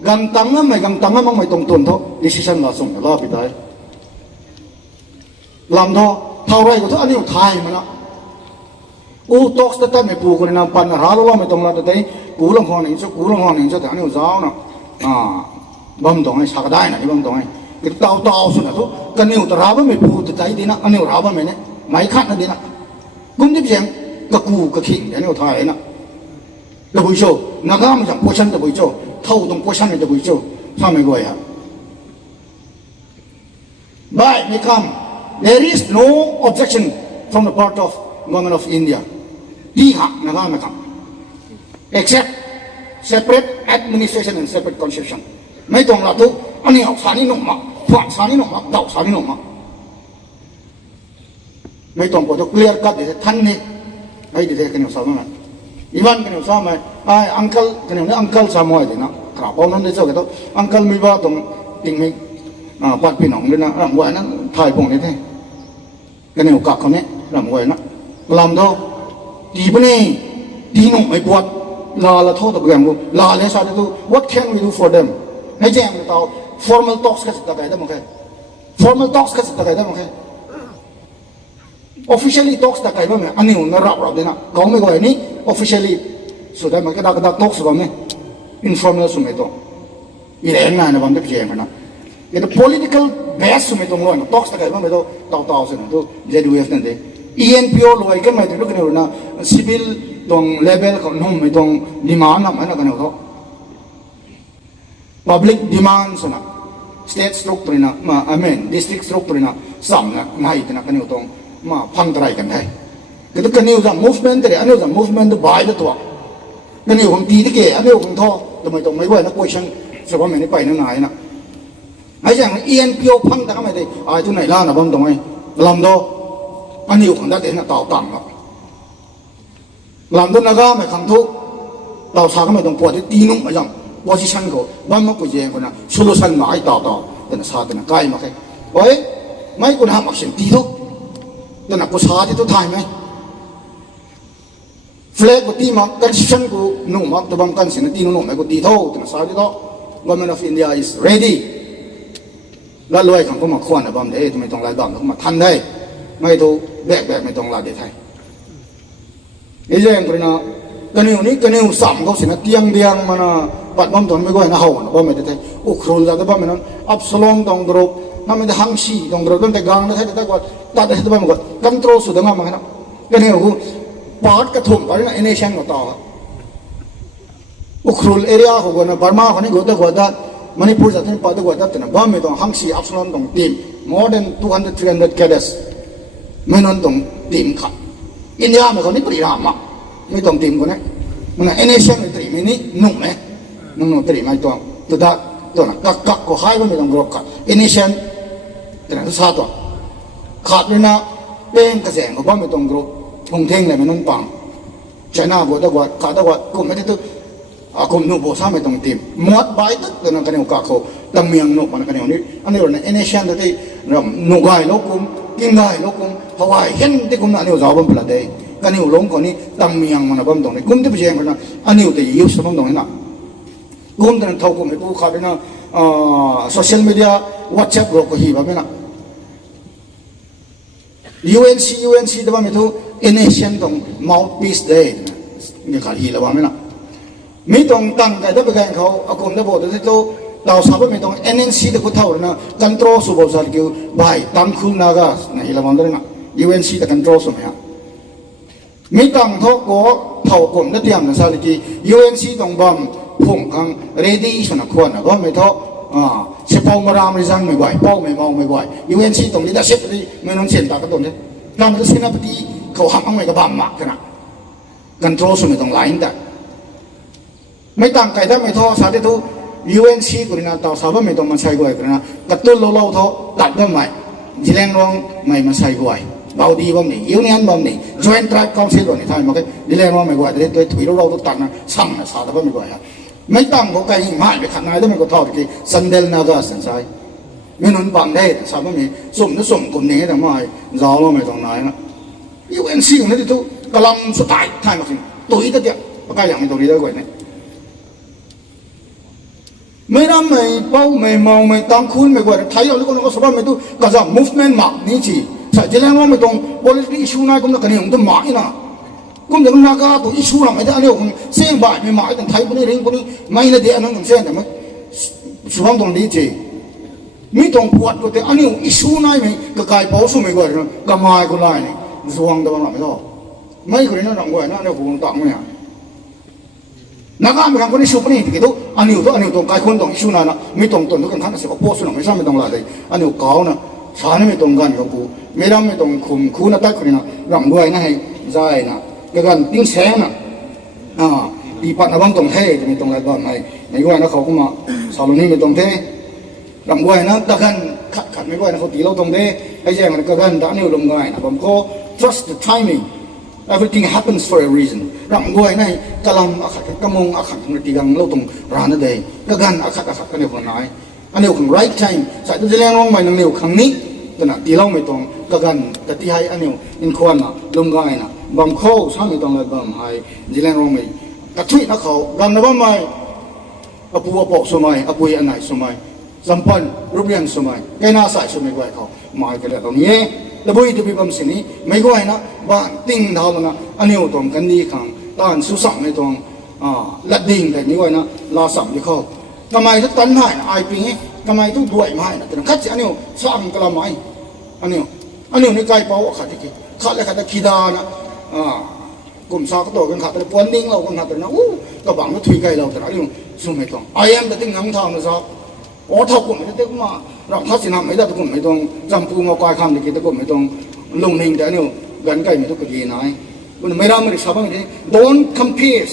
กังตังนั้นไม่ตรงตุนเท่า decision เราส่งเราไปได้ลำท่อเท่าไรก็เท่าอันนี้ไทยมันละตอกสตัดไม่ปูคนนั้นปันหาเราไม่ตรงละแต่กูลงห้องหนึ่งจะแต่อันนี้จ้าวนะบัมตรงไอ้สักได้นะบัมตรงไอ้ก็เต่าสุดนะทุกกันนี่อุตราบไม่ปูแต่ใจดีนะอันนี้ราบไม่เนี่ยไม่ขัดนะดีนะกุมที่เพียงก็กูก็ขิงอันนี้ไทยนะแต่บุญโชนักการมันจังโพชันแต่บุญโชเท่าตรงโพชันแต่บุญโชทำไม่ไหวฮะบายไม่คำthere is no objection from the part of government of India ที่หักนะครับไม่คำ except separate administration and separate constitution ไม่ตรงละทุกอันนี้เอาสานี่หนุ่มมาฝังสานี่หนุ่มมาเดาสานี่หนุ่มมาไม่ตรงพอจะเคลียร์กันเดี๋ยวท่านนี่ไอ้เดี๋ยวกันอยู่สามวันอีวันกันอยู่สามวันไอ้อังเคิลกันอยู่นี่อังเคิลสามวันเดี๋ยวนะครับเพราะนั้นเดี๋ยวเจ้าก็ต้องอังเคิลมีว่าตรงติ่งมีปัดพี่น้องเลยนะรำไว้นั้นถ่ายพวกนี้แท้กันอยู่กับเขาเนี่ยรำไว้นะลำโต ตีปนี่ตีนุ่มไม่ปวดลาละโทษตัวแกมลาเลยสาธุ what can we do for them ให้แจ้งเรา formal talks ก็จะตะไคร้ได้มั้งแค่ formal talks ก็จะตะไคร้ได้มั้งแค่ officially talks ตะไคร้บ้างไหมอันนี้มันรับเลยนะเขาไม่ก่อยนี่ officially สุดท้ายมันก็ดัก talks บ้างไหม informal สุดไม่ต้องอีเรื่องงานนะบ้างได้เพียงนะये तो political base में तो लोग ना talks तक है मैं तो ताऊ से ना तो JDF ने दे ENPO लोग एक मैं तो कहने वाला civil तो level का नॉम में तो demand ना मैं ना कहने वाला public demand से ना state structure ना I mean district structure ना साम ना नहीं इतना कहने वाला तो माँ फंग तराई करना है कि तो कहने वाला movement तेरे अन्य वाला movement तो बाय तो कहने वाला हम तीन के अन्य वाला तो तो मैं वो ना question सब मैंने पाई ना ना है नाไอ้อย่างENPO พังแต่ก็ไม่ได้ไอ้ทุนไหนล่านะบ้างตรงไหนลำโดอันนี้ของได้แต่เนี่ยต่อต่ำครับลำโดนะก็ไม่ขังทุกต่อชาก็ไม่ต้องปวดที่ตีนุ่มมาอย่างโพสิชันเขาบ้านมันก็เยี่ยงคนนะโซลูชันมาไอ้ต่อแต่เนี่ยชาแต่เนี่ยใกล้มาแค่โอ้ยไม่คนทำอักเสบตีทุกแต่เนี่ยกูชาที่ทุกทายไหมเฟลกกูตีมากันชันกูนุ่มมาแต่บางกันเสียงตีนุ่มไม่กูตีทุกแต่เนี่ยชาที่ทุก Government of India is readyแล้วรวยของก็มาขวานนะบ้างเด้ทำไมต้องรายบ้างต้องมาทันได้ไม่ต้องแบกไม่ต้องลาเด็ดไทยนี่เรื่องคนนะกันอยู่นี่กันอยู่สามเขาสินะเตียงมันนะปัดบ้อมตอนไม่ก็ให้น่าห่วงบ้างไม่ได้ไทยโอ้ครูจะได้บ้างมันนั้นอับสลองต้องกรบนั่นไม่ได้หังชีต้องกรบตั้งแต่กลางได้ไทยแต่กว่าตัดได้ที่บ้านมันก็กันโตรสุดงามมันนะกันอยู่กูปาดกระทุ่มอะไรนะเอเนชั่นก็ต่อโอ้ครูเอเรียเขาก็นะบาร์มาคนนี้ก็ได้กว่าได้Manipurจะเป็นปาร์ตี้กว่าแต่เนี่ยบ้านไม่ต้องหังสีอับสลอนต้องทีม more than 200-300 cadets ไม่นอนต้องทีมขัดอินเดียไม่คนนี้ปริรามาไม่ต้องทีมคนนี้มันเอเนชั่นไม่ทีมนี่นุ่มไหมนุ่มทีมไม่ต้องตัวนั้นกักก็หายไม่ต้องกรอกกันเอเนชั่นแต่เนี่ยสาตัวขาดเลยนะเป็นกระแสของบ้านไม่ต้องกรอกคงเท่งเลยไม่นอนปังไชน่าบอกได้กว่าขาดได้กว่ากูไม่ได้ตัวอาคมนุบสามไม่ต้องทีมมวดใบตึ๊ดตัวนั้นกันเนี่ยก็เขาตั้งเมียงนุบมันกันเนี่ยนี่อันนี้เราเนี่ยเอเนชั่นที่เราหนุกไงลูกกุมกินไงลูกกุมฮาวายเห็นที่กุมนั่นเนี่ยเราบ้านเปล่าเด้กันเนี่ยลงคนนี้ตั้งเมียงมันบ้านตรงนี้กุมที่เป็นยังไงนะอันนี้ที่ยูสบ้านตรงนี้นะกุมที่นั่นเท่ากุมไอ้ผู้ข่าวเป็นโซเชียลมีเดีย WhatsApp เราก็ฮีบแบบนี้นะ UNC ที่บ้านไม่ถูกเอเนชั่นตรง mouthpiece เด้เนี่ยขาดฮีแล้วบ้านไม่นะไม่ต้องตั้งใจถ้าไปแข่งเขาอาคมได้บอกแต่ที่เราสาวไม่ต้อง NNC ที่เขาเท่าเลยนะกันโตรสุบสารกิวบายตั้งคุณนาgasนะฮิลามันเลยนะ UNC ที่กันโตรสุไหมฮะไม่ตั้งเขาก็เท่ากลมได้เตรียมนะสารกิ UNC ต้องบอมพุ่งขัง ready ชนะควรนะก็ไม่เท่าเฉพาะมารามริซังไม่ไหวเป้าไม่มองไม่ไหว UNC ต้อง leadership ที่ไม่นอนเสียนตากระตุ้นเนี่ยการที่เสนาบดีเขาหักไม่กระบำมากนะกันโตรสุไม่ต้องไล่แต่ไม่ตั้งใจถ้าไม่ท้อสาธิตUNC กุรินาต่อสาวไม่ต้องมันใช้กวยกุรินากระตุ้นโลโลท้อตัดได้ไหมจีแรงร้องไม่มันใช้กวยเบาดีบ้างนี่ยูเนียนบ้างนี่ Joint Tribe Council บ้างนี่ทำไมมันก็จีแรงร้องไม่กวยแต่ตัวถุยโลโลตัวตัดนะสั่งนะสาวแต่ไม่กวยฮะไม่ตั้งก็ไกลหิมะไปขัดนายต้องไม่ก็ท้อที่ซันเดลนาดาสันใช้ไม่นุนบังได้สาวไม่มีสุ่มนึกสุ่มคนนี้แต่ไม่รอเราไม่ต้องนายนะ UNC ของนี่ที่กำลังสุดท้ายทำมาสิตัวอีกตัวเดียวก็ใกล้อย่างไม่ตัวนี้ได้กว่านี่ไม่รำไม่เป้าไม่มองไม่ตั้งคุณไม่กว่าไทยเราลูกน้องก็สบายไม่ตู้ก็จะ movement มานี่จีใช่จะเล่นว่าไม่ต้อง political issue นะก็ไม่กันนี่ผมต้องมาอีน่ะก็ไม่ต้องนักตัว issue นะไม่ได้อันนี้ผมเสียงบ่ายไม่มาแต่ไทยคนนี้เรื่องคนนี้ไม่ได้เดี๋ยวนั่งเสียงแต่ไม่สุวรรณตรงนี้จีไม่ต้องปวดก็แต่อันนี้ issue นะไม่ก็กลายเป้าสู้ไม่กว่าก็มาก็ไล่เนี่ยสุวรรณตรงนั้นไม่ต้องไม่คนนี้นั่งรำกวยนะเนี่ยผมตั้งไม่อ่ะนักการเมืองคนนี้ชูปนี่ที่คิดดูอันนี้ตัวกายคนต้องอิชูนะไม่ต้องตัวทุกคนขันเสียบโพสต์นะไม่ใช่ไม่ต้องลาเลยอันนี้เก่านะชาเนี่ยไม่ต้องกันกับกูไม่รำไม่ต้องคุมคู่นักแต่คนนี้นะรำด้วยนะให้ใจนะก็กันติ้งแสงนะปีปัดนะบ้างตรงเท่ไม่ต้องอะไรบ้างในด้วยนะเขาก็มาสาวนี้ไม่ต้องเท่รำด้วยนะแต่กันขัดไม่ด้วยนะเขาตีเราตรงเท่ให้แจ้งมันก็กันด่านิ้วลงง่ายนะผมก็ trust the timing everything happens for a reason รำกวยนี่กำลังอาขัดกระมงอาขัดของตีกังเราตรงร้านนั่นเองก็กันอาขัดกันเดียวกันไหนอันเดียวของ right time ใส่ตัวเลี้ยงลงไปนั่งเดียวครั้งนี้แต่น่ะตีเราไม่ตรงก็กันแต่ที่ให้อันเดียวอินควันน่ะลงง่ายน่ะ บางข้อสามีต้องเลยบางไฮจีแลนด์รองไม่กระทุ้ยนักเขากำนับว่าไม่อปัวปอกสมัยอปุยอันไหนสมัยสัมพันธ์รูปเรียงสมัยแกน่าใส่สมัยกว่าเขามากันแล้วตรงนี้แล้วบุยที่พิบัมสินี้ไม่ก็ไอ้นะบ้านติ้งดาวนะอันนี้ตรงกันดีขังตอนสุสังในตรงละดิ่งแต่นี้ไว้นะลาสัมที่เขาทำไมถ้าตันให้ไอปีนี้ทำไมต้องด้วยไม่นะแต่คัดอันนี้สร้างกระไม้อันนี้ในใจเป้าขาดที่ขาดแล้วขาดขีดานะกลุ่มซากตัวกันขาดแต่ปวนดิ้งเรากันขาดแต่นะกระบังก็ถุยไกลเราแต่อันนี้สุ่มไม่ต้องไอเอ็มแต่ติ้งน้ำทางนะซะโอ้เท่ากลุ่มไม่ได้เต็มมาเราทัศน์นำไม่ได้ทุกกลุ่มไม่ต้องจำปูงอกายคำที่กินทุกกลุ่มไม่ต้องลงนิ่งแต่อันนี้กันไกลไม่ทุกคนยีนายมันไม่ได้ไม่ได้ชาวบ้านที่ don't compare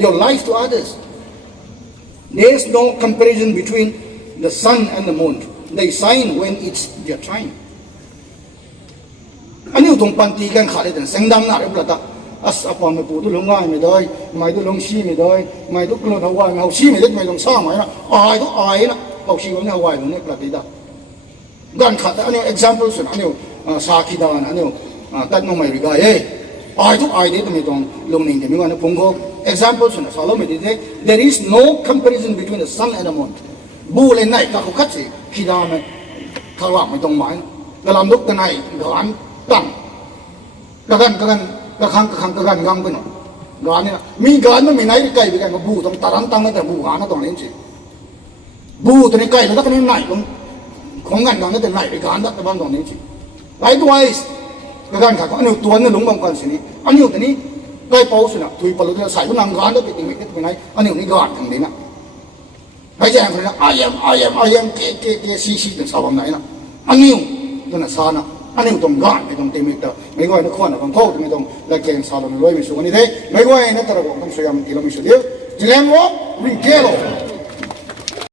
your life to others there is no comparison between the sun and the moon they shine when it's their time อันนี้ตรงปันตีกันขาดเลยแต่เสียงดังหนาเรียบร้อยอัศปามไม่ปูตุลงง่ายไม่ได้ไม่ตุลงชี้ไม่ได้ไม่ตุกลงหาวายไม่เอาชี้ไม่ได้ไม่ต้องสร้างไหมนะอายต้องอายนะเอาชี้วันนี้หาวายวันนี้ปฏิดาการขาดอันนี้ example ส่วนอันนี้สาขีดานอันนี้ตัดน้องไม่ริกาเอ้อายทุกอายเด็ดไม่ต้องลงนิ่งแต่ไม่ว่านะผมก็ example ส่วนสาลไม่ได้ there is no comparison between the sun and the moon บูเลยไหนก็เขาคัดสิขีดาไม่ข้างหลังไม่ต้องหมายกระลำลุกกันไหนกันตั้งกันกังไปหน่อยงานนี่นะมีงานมันไม่ไหนไกลไปกันก็บูต้องตารันตั้งแต่บูหานะตรงนี้สิบูตัวนี้ไกลแล้วก็ตัวนี้ไหนของงานนั่นแต่ไหนไปการนั่นแต่บ้านตรงนี้สิหลายตัวกันขาดอันนี้ตัวนี้หลงบางกันสินี้อันนี้ตัวนี้ใกล้เป้าสินะถุยปลุกใส่พนังงานแล้วไปติ่งไปไหนอันนี้นี่งานทางนี้นะไปแจ้งคนนะI amเกซีถึงสาวไหนนะอันนี้ตัวนั้นซานะอันนี้ต้องงานไม่ต้องเต็มตัวไม่ก็ไอ้นักข่าวนักข่าวไม่ต้องละเกณฑ์สาวไม่รวยไม่สุขอันนี้ได้ไม่ก็ไอ้นักตระกูลต้องสยามกิโลเมตรเดียวจีแลนด์วอล์กริงเกโล